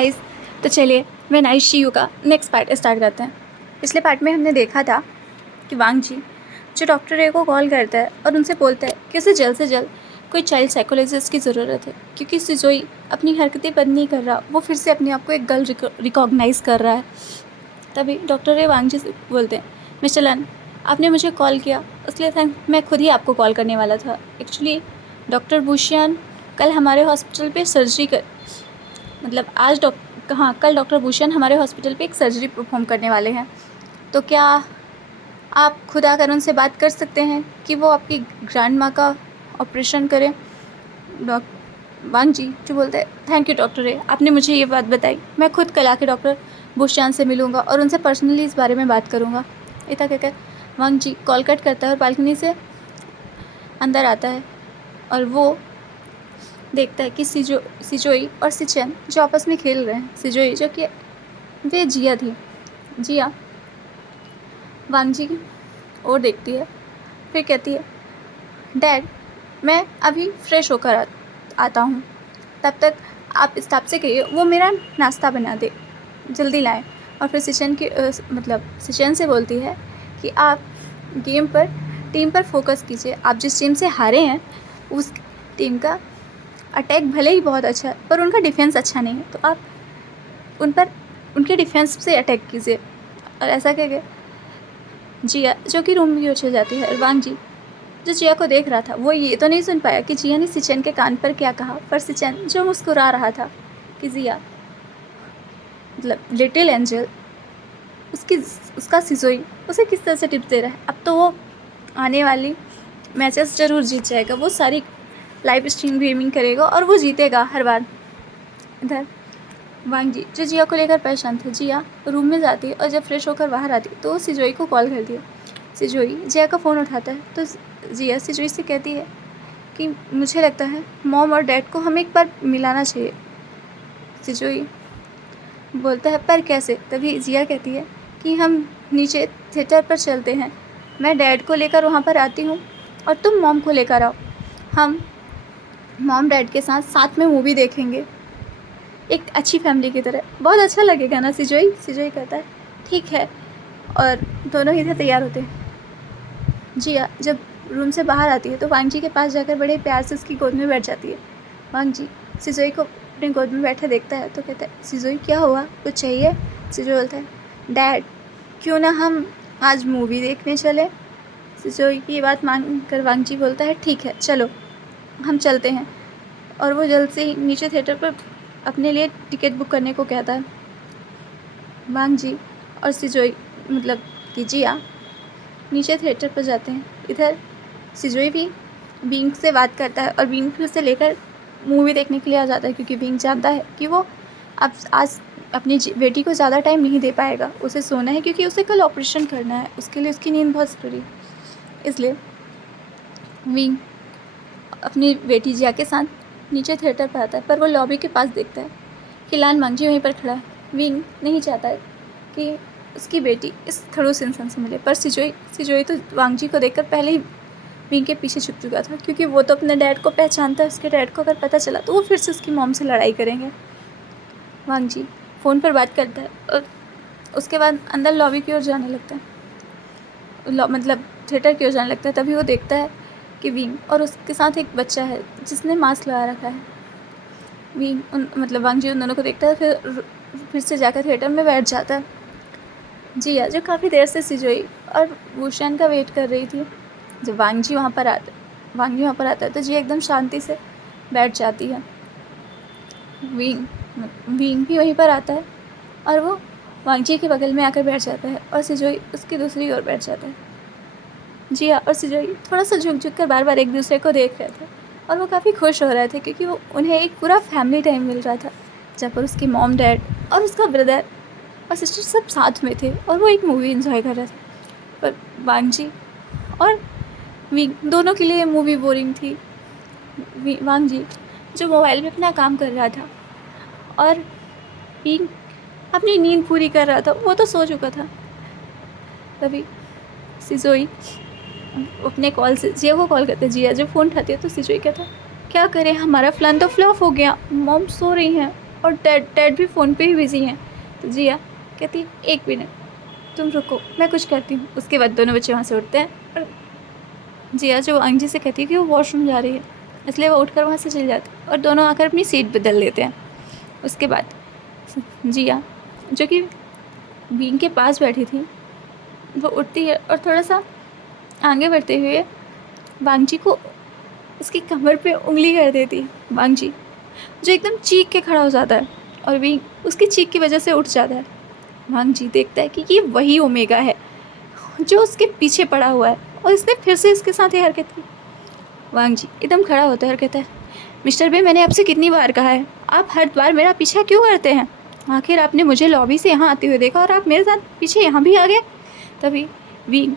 Guys, तो चलिए मैं ICU का नेक्स्ट पार्ट स्टार्ट करते हैं। पिछले पार्ट में हमने देखा था कि वांग जी जो डॉक्टर ए को कॉल करता है और उनसे बोलता है कि उसे जल्द से जल्द कोई चाइल्ड साइकोलॉजिस्ट की ज़रूरत है, क्योंकि सिजोई अपनी हरकतें बंद नहीं कर रहा, वो फिर से अपने आप को एक गर्ल रिकॉग्नाइज़ कर रहा है। तभी डॉक्टर ए वांग जी से बोलते हैं, मिस्टर लन, आपने मुझे कॉल किया, इसलिए थैंक, मैं खुद ही आपको कॉल करने वाला था। एक्चुअली डॉक्टर बुशियान कल हमारे हॉस्पिटल पे सर्जरी कर आज कल डॉक्टर भूषण हमारे हॉस्पिटल पे एक सर्जरी परफॉर्म करने वाले हैं। तो क्या आप खुद आकर उनसे बात कर सकते हैं कि वो आपकी ग्रैंड माँ का ऑपरेशन करें? वांग जी जो बोलते हैं, थैंक यू डॉक्टर ए, आपने मुझे ये बात बताई। मैं खुद कल आके डॉक्टर भूषण से मिलूँगा और उनसे पर्सनली इस बारे में बात करूँगा। इतना कहकर वांग जी कॉल कट करता है और बालकनी से अंदर आता है और वो देखता है कि सिजोई और सिचेन जो आपस में खेल रहे हैं। सिजोई जो कि वे जिया थी। जिया वांग जी की ओर देखती है, फिर कहती है, डैड मैं अभी फ्रेश होकर आता हूँ, तब तक आप स्टाफ से कहिए वो मेरा नाश्ता बना दे, जल्दी लाएं। और फिर सिचेन से बोलती है कि आप टीम पर फोकस कीजिए। आप जिस टीम से हारे हैं उस टीम का अटैक भले ही बहुत अच्छा है पर उनका डिफेंस अच्छा नहीं है, तो आप उनके डिफेंस से अटैक कीजिए। और ऐसा कह के जिया जो कि रूम में चल जाती है। और वांग जी जो जिया को देख रहा था वो ये तो नहीं सुन पाया कि जिया ने सिचेन के कान पर क्या कहा, पर सिचेन जो मुस्कुरा रहा था कि जिया लिटिल एंजल उसका सिजोई उसे किस तरह से टिप्स दे रहा है। अब तो वो आने वाली मैचेस ज़रूर जीत जाएगा, वो सारी लाइव स्ट्रीम गेमिंग करेगा और वो जीतेगा हर बार। इधर वांग जी जो जिया को लेकर परेशान थे, जिया रूम में जाती है और जब फ्रेश होकर बाहर आती है तो वो सिजोई को कॉल करती है। सिजोई जिया का फ़ोन उठाता है तो जिया सिजोई से कहती है कि मुझे लगता है मॉम और डैड को हमें एक बार मिलाना चाहिए। सिजोई बोलता है, पर कैसे? तभी जिया कहती है कि हम नीचे थिएटर पर चलते हैं, मैं डैड को लेकर वहाँ पर आती हूँ और तुम मॉम को लेकर आओ, हम मॉम डैड के साथ में मूवी देखेंगे, एक अच्छी फैमिली की तरह। बहुत अच्छा लगेगा ना सिजोई? सिजोई कहता है ठीक है, और दोनों इधर तैयार होते हैं। जिया जब रूम से बाहर आती है तो वांग जी के पास जाकर बड़े प्यार से उसकी गोद में बैठ जाती है। वांग जी सिजोई को अपनी गोद में बैठे देखता है तो कहता है, सिजोई क्या हुआ, कुछ चाहिए? सिजोई बोलता है, डैड क्यों ना हम आज मूवी देखने चले? सिजोई की बात मान कर वांग जी बोलता है, ठीक है चलो हम चलते हैं। और वो जल्द से ही नीचे थिएटर पर अपने लिए टिकट बुक करने को कहता है। वांग जी और सिजोई कि जिया नीचे थिएटर पर जाते हैं। इधर सिजोई भी बिंग से बात करता है और बिंग फिर से लेकर मूवी देखने के लिए आ जाता है, क्योंकि बिंग जानता है कि वो अब आज अपनी बेटी को ज़्यादा टाइम नहीं दे पाएगा, उसे सोना है क्योंकि उसे कल ऑपरेशन करना है, उसके लिए उसकी नींद बहुत ज़रूरी है। इसलिए बिंग अपनी बेटी जिया के साथ नीचे थिएटर पर आता है, पर वो लॉबी के पास देखता है कि लान वांग जी वहीं पर खड़ा है। विंग नहीं चाहता है कि उसकी बेटी इस खड़ूस इंसान से मिले, पर सिजोई तो वांग जी को देखकर पहले ही विंग के पीछे छुप चुका था, क्योंकि वो तो अपने डैड को पहचानता है। उसके डैड को अगर पता चला तो वो फिर से उसकी मॉम से लड़ाई करेंगे। वांग जी फ़ोन पर बात करता है और उसके बाद अंदर लॉबी की ओर जाने लगता है, थिएटर की ओर जाने लगता है। तभी वो देखता है कि विंग और उसके साथ एक बच्चा है जिसने मास्क लगा रखा है। वांग जी उन दोनों को देखता है, फिर से जाकर थिएटर में बैठ जाता है। जिया जो काफ़ी देर से सिजोई और भूषण का वेट कर रही थी, जब वांग जी वहाँ पर आता है तो जिया एकदम शांति से बैठ जाती है। विंग भी वहीं पर आता है और वो वांग जी के बगल में आकर बैठ जाता है और सिजोई उसकी दूसरी ओर बैठ जाता है। जिया और सिजोई थोड़ा सा झुक कर बार बार एक दूसरे को देख रहे थे और वो काफ़ी खुश हो रहे थे, क्योंकि वो उन्हें एक पूरा फैमिली टाइम मिल रहा था, जहाँ पर उसकी मॉम, डैड और उसका ब्रदर और सिस्टर सब साथ में थे और वो एक मूवी एंजॉय कर रहे थे। पर वांग जी और विंग दोनों के लिए मूवी बोरिंग थी। वांग जी जो मोबाइल में अपना काम कर रहा था और विंग अपनी नींद पूरी कर रहा था, वो तो सो चुका था। तभी सिजोई अपने कॉल से जिया को कॉल करते, जिया जब फ़ोन उठाती है तो सिजोई कहता, क्या करें, हमारा प्लान तो फ्लॉप हो गया, मॉम सो रही हैं। और डैड भी फ़ोन पे ही बिज़ी हैं। तो जिया कहती है 1 मिनट तुम रुको, मैं कुछ करती हूँ। उसके बाद दोनों बच्चे वहाँ से उठते हैं और जिया जो अंजी से कहती है कि वो वॉशरूम जा रही है, इसलिए वो उठकर वहाँ से चली जाती है और दोनों आकर अपनी सीट बदल लेते हैं। उसके बाद जिया जो कि बीन के पास बैठी थी वो उठती है और थोड़ा सा आगे बढ़ते हुए वांगजी को उसकी कमर पे उंगली कर देती है। वांगजी जो एकदम चीख के खड़ा हो जाता है और बीन उसकी चीख की वजह से उठ जाता है। वांगजी देखता है कि ये वही ओमेगा है जो उसके पीछे पड़ा हुआ है और इसने फिर से इसके साथ ये हरकत की। वांगजी एकदम खड़ा होता है और कहता है, मिस्टर बे मैंने आपसे कितनी बार कहा है, आप हर बार मेरा पीछा क्यों करते हैं? आखिर आपने मुझे लॉबी से यहाँ आते हुए देखा और आप मेरे साथ पीछे यहाँ भी आ गए। तभी वीन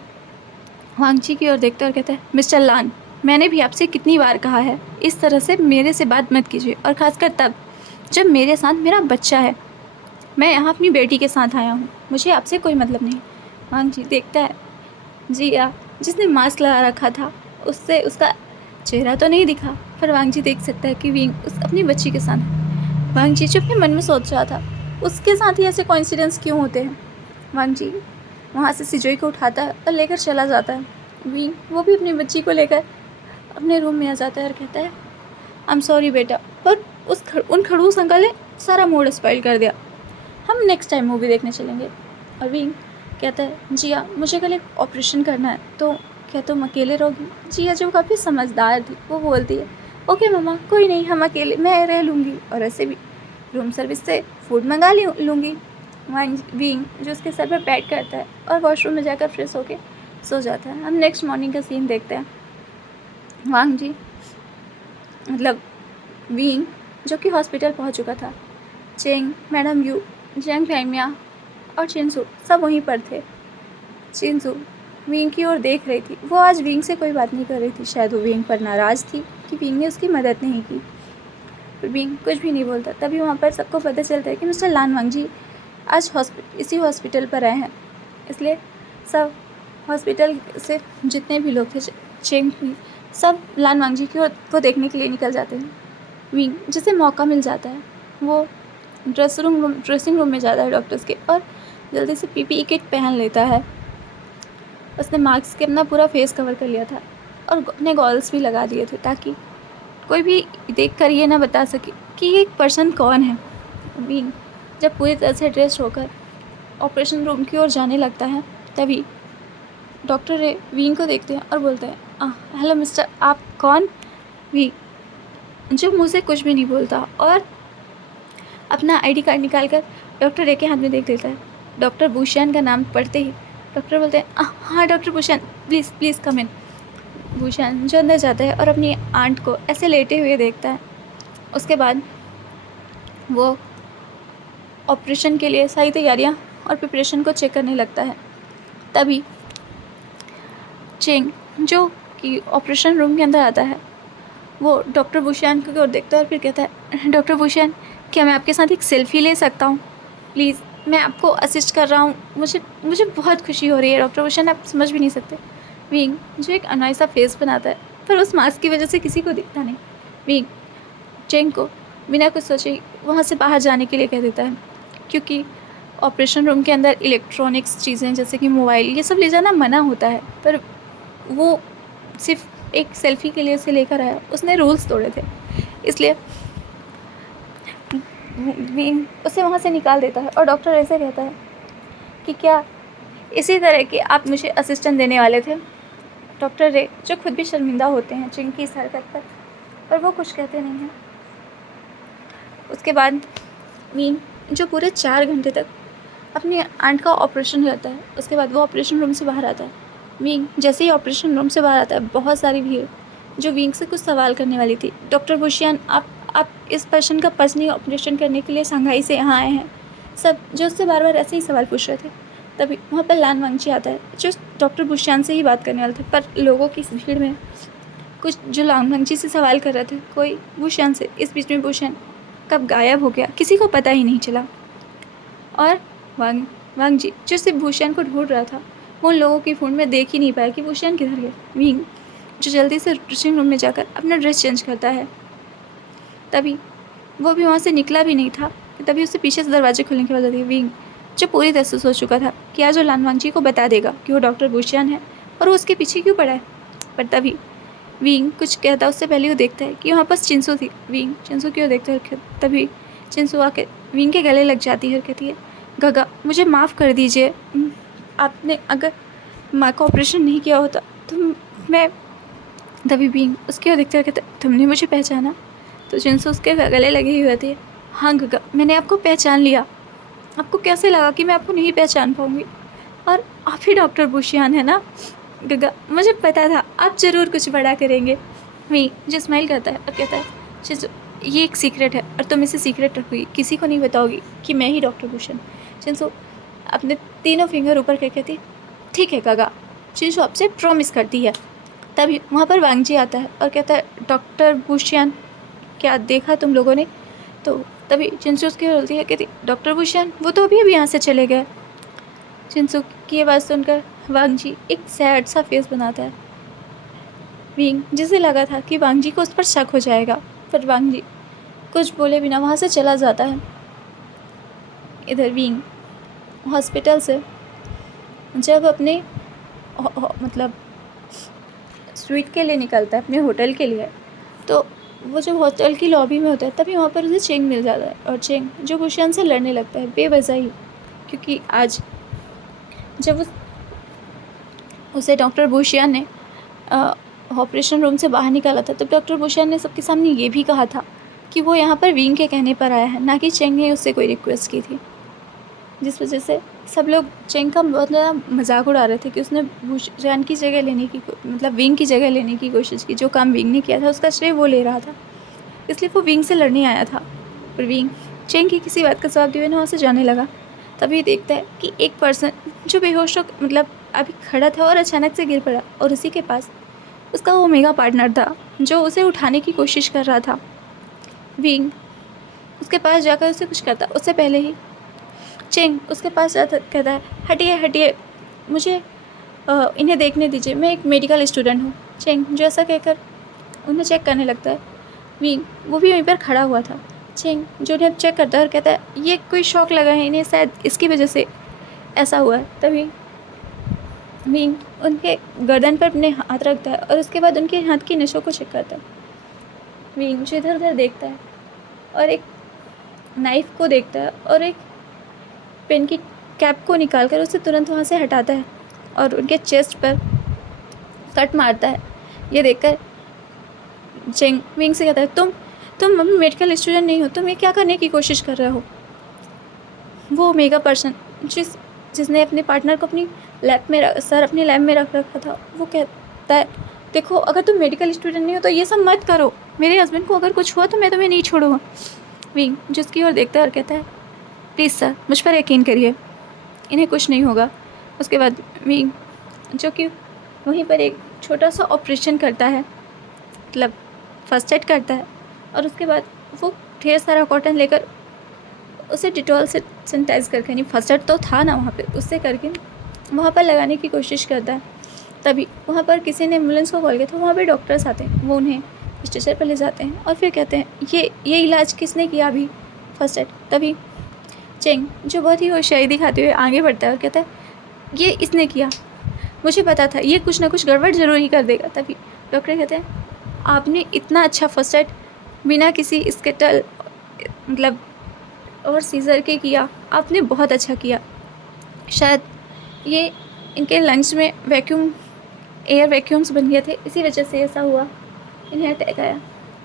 वांगजी की ओर देखता है और कहता है, मिस्टर लान मैंने भी आपसे कितनी बार कहा है इस तरह से मेरे से बात मत कीजिए, और ख़ासकर तब जब मेरे साथ मेरा बच्चा है। मैं यहाँ अपनी बेटी के साथ आया हूँ, मुझे आपसे कोई मतलब नहीं। वांगजी देखता है जिया जिसने मास्क लगा रखा था उससे उसका चेहरा तो नहीं दिखा, पर वांगजी देख सकता है कि विंग उस अपनी बच्ची के साथ है। वांगजी जो अपने मन में सोच रहा था उसके साथ ही ऐसे कोइंसिडेंस क्यों होते हैं। वांगजी वहाँ से सिजोई को उठाता है और लेकर चला जाता है। विंग वो भी अपनी बच्ची को लेकर अपने रूम में आ जाता है और कहता है, आई एम सॉरी बेटा, पर उन खड़ूस अंकल ने सारा मूड स्पॉइल कर दिया, हम नेक्स्ट टाइम मूवी देखने चलेंगे। और विंग कहता है, जिया मुझे कल एक ऑपरेशन करना है, तो क्या तुम अकेले रहोगी? जिया जो काफ़ी समझदार थी वो बोलती है, ओके मम्मा कोई नहीं, हम अकेले मैं रह लूँगी, और ऐसे भी रूम सर्विस से फूड मंगा लूँगी। विंग जो उसके सर पर बैठ करता है और वॉशरूम में जाकर फ्रेश होके सो जाता है। हम नेक्स्ट मॉर्निंग का सीन देखते हैं। वांगजी मतलब विंग जो कि हॉस्पिटल पहुंच चुका था, चेंग, मैडम यू, जैंग फैमिया और चिंसू सब वहीं पर थे। चिंसू विंग की ओर देख रही थी, वो आज विंग से कोई बात नहीं कर रही थी, शायद वो विंग पर नाराज़ थी कि विंग ने उसकी मदद नहीं की। पर विंग कुछ भी नहीं बोलता। तभी वहाँ पर सबको पता चलता है कि मिस्टर लान वांगजी आज इसी हॉस्पिटल पर आए हैं, इसलिए सब हॉस्पिटल से जितने भी लोग थे चेंग सब लान वांगजी की ओर को देखने के लिए निकल जाते हैं। विंग जिसे मौका मिल जाता है वो ड्रेसिंग रूम में जाता है डॉक्टर्स के और जल्दी से पीपीई किट पहन लेता है। उसने मास्क के अपना पूरा फेस कवर कर लिया था और अपने गॉगल्स भी लगा दिए थे ताकि कोई भी देख कर ये ना बता सके कि ये एक पर्सन कौन है। विंग जब पूरी तरह से ड्रेस होकर ऑपरेशन रूम की ओर जाने लगता है तभी डॉक्टर रे विंग को देखते हैं और बोलते हैं, हेलो मिस्टर, आप कौन? विंग जो मुँह से कुछ भी नहीं बोलता और अपना आईडी कार्ड निकाल कर डॉक्टर रे के हाथ में देख लेता है। डॉक्टर बुशियान का नाम पढ़ते ही डॉक्टर बोलते हैं, हाँ डॉक्टर बुशियान प्लीज़ कम इन। बुशियान जो अंदर जाता है और अपनी आंट को ऐसे लेटे हुए देखता है। उसके बाद वो ऑपरेशन के लिए सारी तैयारियां और प्रिपरेशन को चेक करने लगता है। तभी चेंग जो कि ऑपरेशन रूम के अंदर आता है वो डॉक्टर बुशियान की ओर देखता है और फिर कहता है, डॉक्टर बुशियान क्या मैं आपके साथ एक सेल्फ़ी ले सकता हूँ? प्लीज़ मैं आपको असिस्ट कर रहा हूँ, मुझे बहुत खुशी हो रही है डॉक्टर बुशियान, आप समझ भी नहीं सकते। विंग जो एक अनोई सा फेस बनाता है पर उस मास्क की वजह से किसी को दिखता नहीं। विंग चेंग को बिना कुछ सोचे वहाँ से बाहर जाने के लिए कह देता है क्योंकि ऑपरेशन रूम के अंदर इलेक्ट्रॉनिक्स चीज़ें जैसे कि मोबाइल ये सब ले जाना मना होता है, पर वो सिर्फ एक सेल्फ़ी के लिए उसे लेकर आया, उसने रूल्स तोड़े थे, इसलिए विंग उसे वहाँ से निकाल देता है। और डॉक्टर ऐसे कहता है कि क्या इसी तरह के आप मुझे असिस्टेंट देने वाले थे? डॉक्टर रे जो खुद भी शर्मिंदा होते हैं चिंग की इस हरकत पर वो कुछ कहते नहीं हैं। उसके बाद विंग जो पूरे 4 घंटे तक अपनी आंट का ऑपरेशन रहता है, उसके बाद वो ऑपरेशन रूम से बाहर आता है। विंग जैसे ही ऑपरेशन रूम से बाहर आता है बहुत सारी भीड़ जो विंग से कुछ सवाल करने वाली थी। डॉक्टर बुशियान आप इस पर्सन का पर्सनली ऑपरेशन करने के लिए शंघाई से यहाँ आए हैं, सब जो उससे बार बार ऐसे ही सवाल पूछ रहे थे। तभी वहाँ पर लान वांगजी आता है जो डॉक्टर बुशियान से ही बात करने वाले थे, पर लोगों की इस भीड़ में कुछ जो लान वांगजी से सवाल कर रहे थे कोई बुशियान से, इस बीच में बुशियान कब गायब हो गया किसी को पता ही नहीं चला। और वांगजी जो सिर्फ बुशियान को ढूंढ रहा था वो उन लोगों की फ़ोन में देख ही नहीं पाया कि बुशियान किधर गया। विंग जो जल्दी से ड्रेसिंग रूम में जाकर अपना ड्रेस चेंज करता है। तभी वो भी वहाँ से निकला भी नहीं था कि तभी उसे पीछे से दरवाजे खुलने की वजह थी। विंग जो पूरी तरह से सोच चुका था कि आज वो लान वांगजी को बता देगा कि वो डॉक्टर बुशियान है और वो उसके पीछे क्यों पड़ा है। पर तभी विंग कुछ कहता उससे पहले वो देखता है कि वहाँ पास चिंसू थी। विंग चिंसू क्यों देखता है, तभी चिंसू आके विंग के गले लग जाती है और कहती है, गगा मुझे माफ़ कर दीजिए, आपने अगर माँ का ऑपरेशन नहीं किया होता तो मैं। तभी विंग उसकी ओर देखते हुए कहता है, तुमने मुझे पहचाना। तो चिंसू उसके गले लगी हुई होती है, हाँ गगा मैंने आपको पहचान लिया। आपको कैसे लगा कि मैं आपको नहीं पहचान पाऊँगी, और आप ही डॉक्टर बुशियान है ना। गगा मुझे पता था आप ज़रूर कुछ बड़ा करेंगे। मी जो स्माइल करता है और कहता है, चिंसू ये एक सीक्रेट है और तुम इसे सीक्रेट रखोगी, किसी को नहीं बताओगी कि मैं ही डॉक्टर बुशियान। चिंसू अपने तीनों फिंगर ऊपर करके कहती, ठीक है गगा। चिंसू आपसे प्रॉमिस करती है। तभी वहाँ पर वांगजी आता है और कहता है, डॉक्टर बुशियान क्या देखा तुम लोगों ने। तो तभी चिंसू उसकी बोलती है, कहती डॉक्टर बुशियान वो तो अभी अभी यहाँ से चले गए। चिंसू की ये बात सुनकर वांगजी एक सैड सा फेस बनाता है। विंग जिसे लगा था कि वांगजी को उस पर शक हो जाएगा, पर वांगजी कुछ बोले बिना वहाँ से चला जाता है। इधर विंग हॉस्पिटल से जब अपने मतलब स्वीट के लिए निकलता है, अपने होटल के लिए, तो वो जब होटल की लॉबी में होता है तभी वहाँ पर उसे चेंग मिल जाता है और चेंग जो बुशियान से लड़ने लगता है बेवजह ही, क्योंकि आज जब उसे डॉक्टर बुशियान ने ऑपरेशन रूम से बाहर निकाला था तब डॉक्टर बुशियान ने सबके सामने ये भी कहा था कि वो यहाँ पर विंग के कहने पर आया है, ना कि चेंग ने उससे कोई रिक्वेस्ट की थी। जिस वजह से सब लोग चेंग का बहुत ज़्यादा मजाक उड़ा रहे थे कि उसने बुशियान की जगह लेने की मतलब विंग की जगह लेने की कोशिश की। जो काम विंग ने किया था उसका श्रेय वो ले रहा था, इसलिए वो विंग से लड़ने आया था। पर विंग चेंग की किसी बात का जवाब दिए ना वहाँ से जाने लगा। तभी देखता है कि एक पर्सन जो बेहोश हो मतलब अभी खड़ा था और अचानक से गिर पड़ा, और उसी के पास उसका वो मेगा पार्टनर था जो उसे उठाने की कोशिश कर रहा था। विंग उसके पास जाकर उसे कुछ करता उससे पहले ही चेंग उसके पास जाता कहता है, हटिए हटिए, मुझे इन्हें देखने दीजिए, मैं एक मेडिकल स्टूडेंट हूँ। चेंग जो ऐसा कहकर उन्हें चेक करने लगता है। विंग वो भी वहीं पर खड़ा हुआ था। चेंग जो उन्हें चेक करता है और कहता है, ये कोई शौक लगा है इन्हें, शायद इसकी वजह से ऐसा हुआ है। तभी विंग उनके गर्दन पर अपने हाथ रखता है और उसके बाद उनके हाथ की नसों को चेक करता है। विंग जो इधर उधर देखता है और एक नाइफ़ को देखता है और एक पेन की कैप को निकालकर उसे तुरंत वहाँ से हटाता है और उनके चेस्ट पर कट मारता है। ये देखकर चेंग विंग से कहता है, तुम मम्मी मेडिकल स्टूडेंट नहीं हो, तुम ये क्या करने की कोशिश कर रहे हो। वो मेगा पर्सन जिसने अपने पार्टनर को अपनी लैब में अपने लैब में रख रखा था, वो कहता है, देखो अगर तुम मेडिकल स्टूडेंट नहीं हो तो ये सब मत करो, मेरे हस्बैंड को अगर कुछ हुआ तो मैं तुम्हें नहीं छोड़ूंगा। विंग जिसकी ओर देखता है और कहता है, प्लीज़ सर मुझ पर यकीन करिए, इन्हें कुछ नहीं होगा। उसके बाद विंग जो कि वहीं पर एक छोटा सा ऑपरेशन करता है, मतलब फर्स्ट एड करता है, और उसके बाद वो ढेर सारा कॉटन लेकर उसे डिटॉल से सैनिटाइज करके, नहीं फर्स्ट एड तो था ना वहाँ पे, उससे करके वहाँ पर लगाने की कोशिश करता है। तभी वहाँ पर किसी ने एम्बुलेंस को कॉल किया था, वहाँ पे डॉक्टर्स आते हैं, वो उन्हें स्ट्रेचर पर ले जाते हैं और फिर कहते हैं, ये इलाज किसने किया अभी फर्स्ट एड। तभी चेंग जो बहुत ही होशियारी दिखाते हुए आगे बढ़ता है और कहता है, ये इसने किया, मुझे पता था ये कुछ ना कुछ गड़बड़ ज़रूर ही कर देगा। तभी डॉक्टर कहते हैं, आपने इतना अच्छा फर्स्ट एड बिना किसी स्केटल मतलब और सीज़र के किया, आपने बहुत अच्छा किया। शायद ये इनके लंग्स में एयर वैक्यूम्स बन गए थे, इसी वजह से ऐसा हुआ, इन्हें अटैक आया।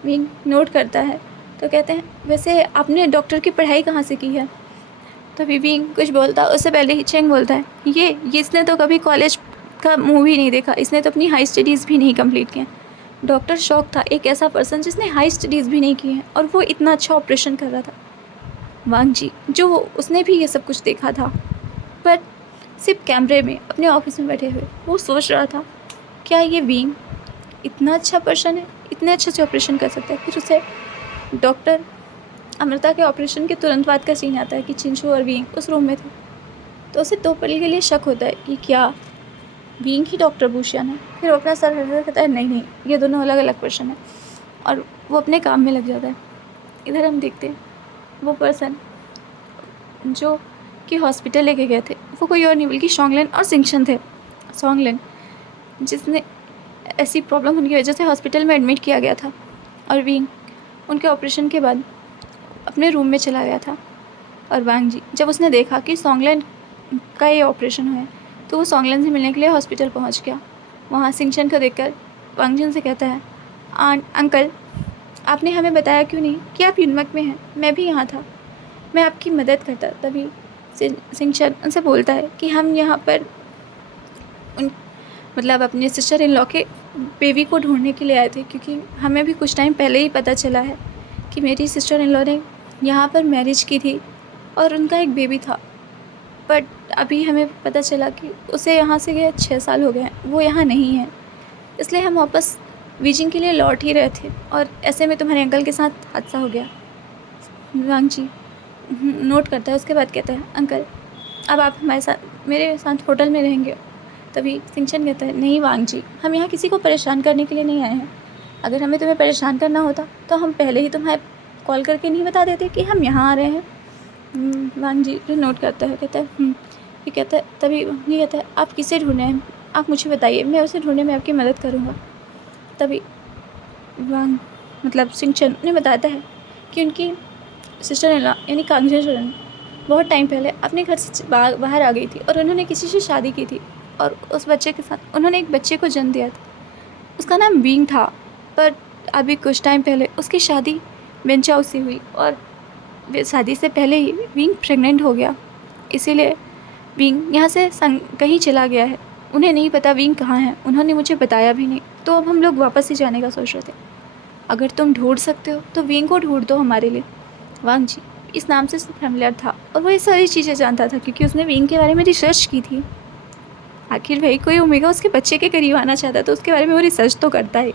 विंग नोट करता है तो कहते हैं, वैसे आपने डॉक्टर की पढ़ाई कहाँ से की है। तो विंग कुछ बोलता उससे पहले ही चेंग बोलता है, ये इसने तो कभी कॉलेज का मूवी नहीं देखा, इसने तो अपनी हाई स्टडीज़ भी नहीं कंप्लीट किए। डॉक्टर शौक था एक ऐसा पर्सन जिसने हाई स्टडीज़ भी नहीं की हैं और वो इतना अच्छा ऑपरेशन कर रहा था। वांगजी जो उसने भी ये सब कुछ देखा था, पर सिर्फ कैमरे में अपने ऑफिस में बैठे हुए वो सोच रहा था, क्या ये विंग इतना अच्छा पर्सन है, इतने अच्छे से ऑपरेशन कर सकता है। फिर उसे डॉक्टर अमृता के ऑपरेशन के तुरंत बाद का सीन आता है कि चिंशू और विंग उस रूम में थे, तो उसे दो पल के लिए शक होता है कि क्या विंग ही डॉक्टर बुशियान है। फिर वो अपना सर हटा कहता है, नहीं ये दोनों अलग अलग पर्सन है, और वो अपने काम में लग जाता है। इधर हम देखते हैं वो पर्सन जो कि हॉस्पिटल लेके गए थे, वो कोई और नहीं बल्कि शोंगलिन और सिंगशन थे। शोंगलिन जिसने ऐसी प्रॉब्लम होने की वजह से हॉस्पिटल में एडमिट किया गया था, और विंग उनके ऑपरेशन के बाद अपने रूम में चला गया था। और वांग जी जब उसने देखा कि शोंगलिन का ये ऑपरेशन हुआ है, तो वो शोंगलिन से मिलने के लिए हॉस्पिटल पहुंच गया। वहाँ सिंगशन को देखकर वांग जी उनसे कहता है, अंकल आपने हमें बताया क्यों नहीं कि आप युनमक में हैं? मैं भी यहाँ था, मैं आपकी मदद करता। तभी सिंगशन उनसे बोलता है कि हम यहाँ पर मतलब अपने सिस्टर इन लॉ के बेबी को ढूंढने के लिए आए थे, क्योंकि हमें भी कुछ टाइम पहले ही पता चला है कि मेरी सिस्टर इन लॉ ने यहाँ पर मैरिज की थी और उनका एक बेबी था, बट अभी हमें पता चला कि उसे यहाँ से गए 6 साल हो गए हैं, वो यहाँ नहीं है, इसलिए हम वापस बीजिंग के लिए लौट ही रहे थे, और ऐसे में तुम्हारे अंकल के साथ हादसा हो गया। वांग जी नोट करता है, उसके बाद कहता है, अंकल अब आप हमारे साथ मेरे साथ होटल में रहेंगे। तभी सिंगशन कहता है, नहीं वांग जी, हम यहाँ किसी को परेशान करने के लिए नहीं आए हैं। अगर हमें तुम्हें परेशान करना होता तो हम पहले ही तुम्हें कॉल करके नहीं बता देते कि हम यहाँ आ रहे हैं। वांग जी नोट करता है, कहता है ये कहता है, तभी ये कहता है, आप किसे ढूंढे हैं, आप मुझे बताइए, मैं उसे ढूंढने में आपकी मदद करूँगा। तभी वांग मतलब सिंगशन उन्हें बताता है कि उनकी सिस्टर इन लॉ यानी कांगजेचुरन बहुत टाइम पहले अपने घर से बाहर आ गई थी, और उन्होंने किसी से शादी की थी, और उस बच्चे के साथ उन्होंने एक बच्चे को जन्म दिया था। उसका नाम विंग था, पर अभी कुछ टाइम पहले उसकी शादी बेंचाओ से हुई, और शादी से पहले ही विंग प्रेग्नेंट हो गया, इसीलिए विंग यहाँ से कहीं चला गया है। उन्हें नहीं पता विंग कहाँ है, उन्होंने मुझे बताया भी नहीं, तो अब हम लोग वापस ही जाने का सोच रहे थे। अगर तुम ढूंढ सकते हो तो विंग को ढूंढ दो हमारे लिए। वांग जी इस नाम से फैमिलियर था, और वो ये सारी चीज़ें जानता था क्योंकि उसने विंग के बारे में रिसर्च की थी। आखिर भाई कोई ओमेगा उसके बच्चे के करीब आना चाहता तो उसके बारे में वो रिसर्च तो करता है।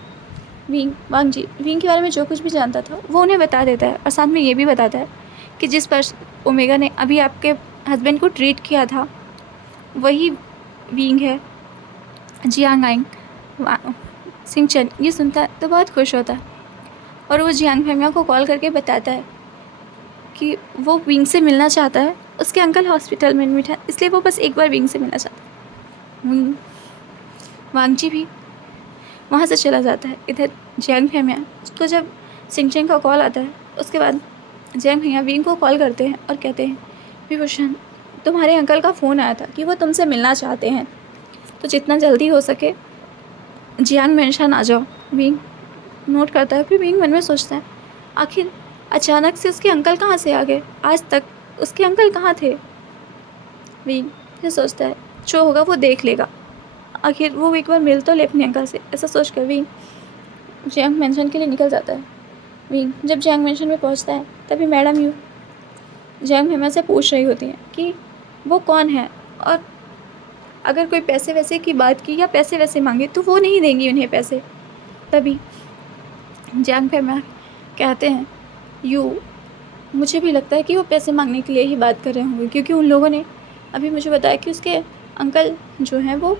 वांग जी विंग के बारे में जो कुछ भी जानता था वो उन्हें बता देता है, और साथ में ये भी बताता है कि जिस पर ओमेगा ने अभी आपके हस्बैंड को ट्रीट किया था वही विंग है, जियांग आइंग। सिंगशन ये सुनता है तो बहुत खुश होता है, और वो जियांग फैमिया को कॉल करके बताता है कि वो विंग से मिलना चाहता है। उसके अंकल हॉस्पिटल में एडमिट है, इसलिए वो बस एक बार विंग से मिलना चाहता है। वांग जी भी वहाँ से चला जाता है। इधर जियांग फैमिया को जब सिंगशन का कॉल आता है, उसके बाद जियांग फैमिया विंग को कॉल करते हैं और कहते हैं, विभूषण तुम्हारे अंकल का फ़ोन आया था कि वो तुमसे मिलना चाहते हैं, तो जितना जल्दी हो सके जियांग मेंशन आ जाओ। विंग नोट करता है, फिर विंग मन में सोचता है, आखिर अचानक से उसके अंकल कहाँ से आ गए, आज तक उसके अंकल कहाँ थे। विंग फिर सोचता है जो होगा वो देख लेगा, आखिर वो एक बार मिल तो ले अपने अंकल से। ऐसा सोचकर विंग जियांग मेंशन के लिए निकल जाता है। विंग जब जियांग मेंशन में पहुंचता है तभी मैडम यू जियांग हेमा से पूछ रही होती हैं कि वो कौन है, और अगर कोई पैसे वैसे की बात की या पैसे वैसे मांगे तो वो नहीं देंगी उन्हें पैसे। तभी जियांग हेमा कहते हैं, मुझे भी लगता है कि वो पैसे मांगने के लिए ही बात कर रहे होंगे, क्योंकि उन लोगों ने अभी मुझे बताया कि उसके अंकल जो हैं वो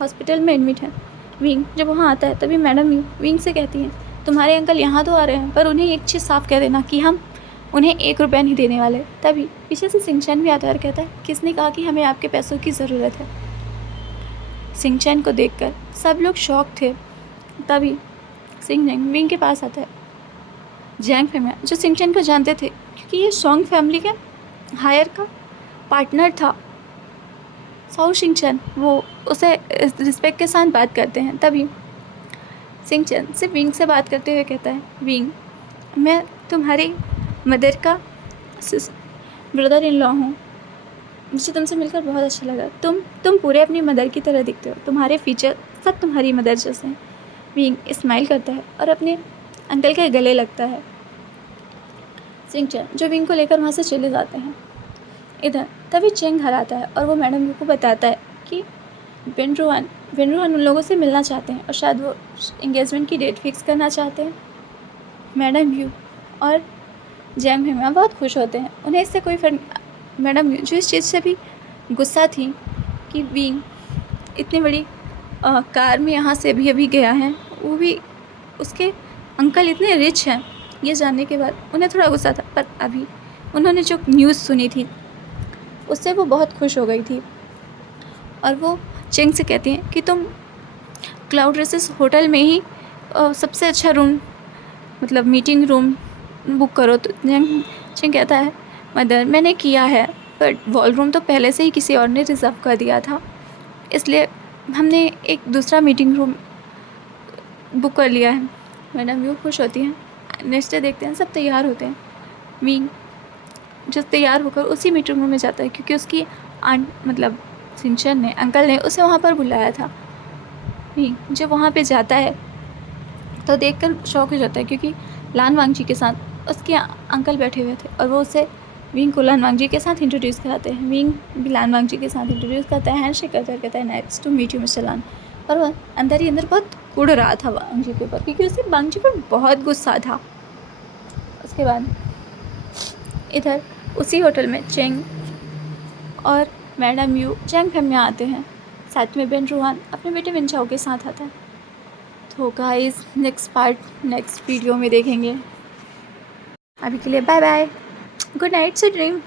हॉस्पिटल में एडमिट हैं। विंग जब वहाँ आता है तभी मैडम विंग से कहती हैं, तुम्हारे अंकल यहाँ तो आ रहे हैं, पर उन्हें एक चीज़ साफ कह देना कि हम उन्हें 1 रुपया नहीं देने वाले। तभी पीछे से सिंगशन भी आता है और कहता है, किसने कहा कि हमें आपके पैसों की ज़रूरत है। सिंगशन को देखकर सब लोग शॉक थे। तभी सिंगशन विंग के पास आता है। जियांग फैमिया जो सिंगशन को जानते थे क्योंकि ये सोंग फैमिली के हायर का पार्टनर था, साउ सिंगशन, वो उसे रिस्पेक्ट के साथ बात करते हैं। तभी सिंगशन से विंग से बात करते हुए कहता है, विंग मैं तुम्हारी मदर का ब्रदर इन लॉ हूँ, मुझे तुमसे मिलकर बहुत अच्छा लगा। तुम पूरे अपनी मदर की तरह दिखते हो, तुम्हारे फीचर सब तुम्हारी मदर जैसे हैं। विंग स्माइल करता है और अपने अंकल के गले लगता है। सिंगशन जो विंग को लेकर वहाँ से चले जाते हैं। इधर तभी चेंग घर आता है और वो मैडम यू को बताता है कि वेनरुआन उन लोगों से मिलना चाहते हैं और शायद वो इंगेजमेंट की डेट फिक्स करना चाहते हैं। मैडम यू और जियांग हेमा बहुत खुश होते हैं, उन्हें इससे कोई फर्क। मैडम यू जो इस चीज़ से भी गुस्सा थी कि विंग इतनी बड़ी कार में यहाँ से अभी गया है, वो भी उसके अंकल इतने रिच हैं, ये जानने के बाद उन्हें थोड़ा गुस्सा था, पर अभी उन्होंने जो न्यूज़ सुनी थी उससे वो बहुत खुश हो गई थी। और वो चेंग से कहती हैं कि तुम क्लाउड रेसिस होटल में ही सबसे अच्छा रूम, मतलब मीटिंग रूम बुक करो। तो चेंग कहता है, मदर मैंने किया है, पर वॉल रूम तो पहले से ही किसी और ने रिज़र्व कर दिया था, इसलिए हमने एक दूसरा मीटिंग रूम बुक कर लिया है। मैडम व्यू खुश होती हैं। नेक्स्ट डे देखते हैं सब तैयार होते हैं। मीन जो तैयार होकर उसी मीटिंग रूम में जाता है, क्योंकि उसकी आंट मतलब सिंचन ने, अंकल ने उसे वहाँ पर बुलाया था। मीन जब वहाँ पे जाता है तो देखकर शॉक हो जाता है, क्योंकि लान वांगजी के साथ उसके अंकल बैठे हुए थे और वो उसे विंग को लान वांगजी के साथ इंट्रोड्यूस कराते हैं। विंग भी लान वांगजी के साथ इंट्रोड्यूस करता है, हैंडशेक करता है, कहता है nice to meet you mister Lan. और वह अंदर ही अंदर बहुत कुड़ रहा था वांगजी के ऊपर, क्योंकि उसे वांगजी पर बहुत गुस्सा था। उसके बाद इधर उसी होटल में चेंग और मैडम यू चेंग फैम में आते हैं। साथ में बेन रूहान अपने बेटे विंचाओ के साथ आता है। तो guys next part next video में देखेंगे। अभी के लिए bye bye, good night, sweet dream.